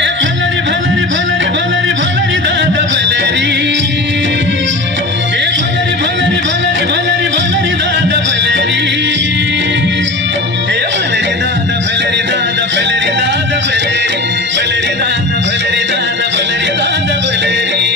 भलरी भलरी भलरी भलरी भलरी दादा भलरी हे भलरी भलरी भलरी भलरी भलरी दादा भलरी हे भलरी दादा भलरी दादा भलरी दादा भलरी भलरी दादा भलरी दादा भलरी दादा भलरी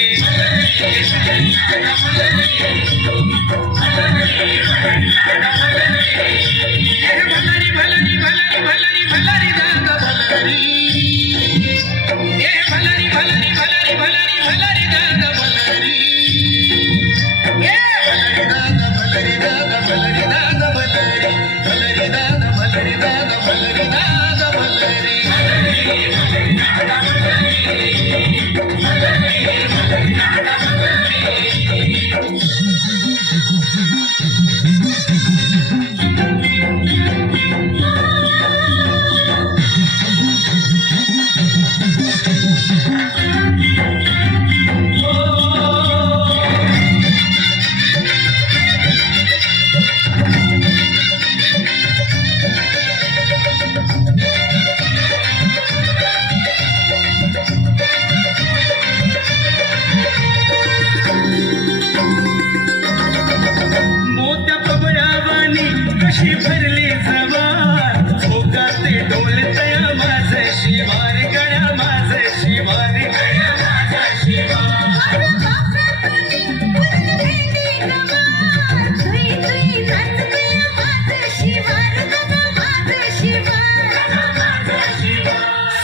कशी भरली जवार भोगाते डोलतया माझं शिवार गळ्या माझं शिवार गळ्या माझं शिवार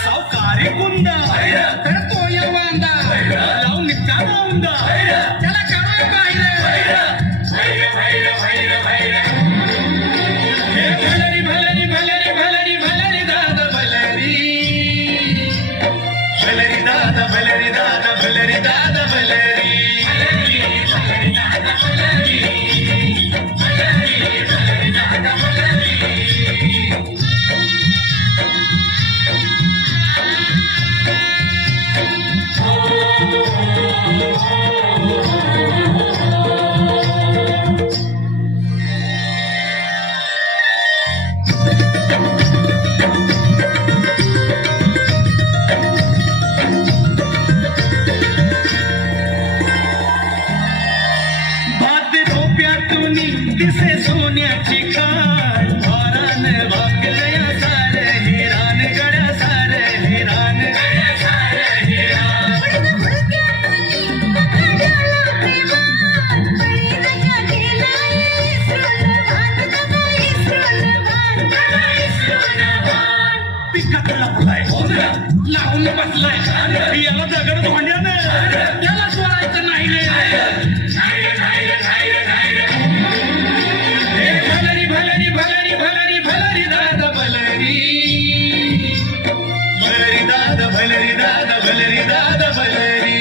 सावकारी कुंदा तर तो या वांदा लावून निघता वांदा त्याला कराय पाहिजे भलरी भलरी भलरी भलरी भलरी दादा भलरी भलरी दादा भलरी दादा भलरी दादा भलरी दिसे सोन्याची खाण भारान वाकलया सार हिरान गड्या सार हिरान गड्या सार हिरान पिकात लपलाय लावून बसलाय याला दगड धोंड्यानं त्याला सोडायचं नाही रे भलरी भलरी भलरी दादा भलरी भलरी दादा भलरी दादा भलरी दादा भलरी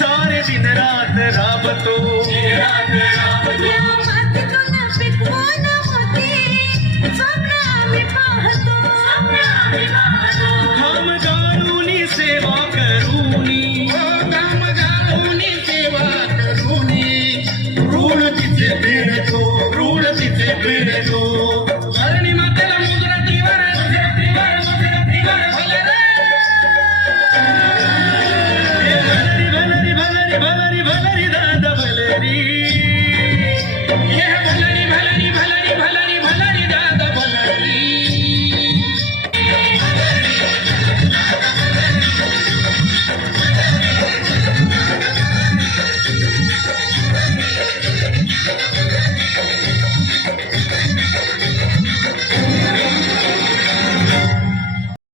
सारे दिन रात राबतो स्वप्न आम्ही पाहतो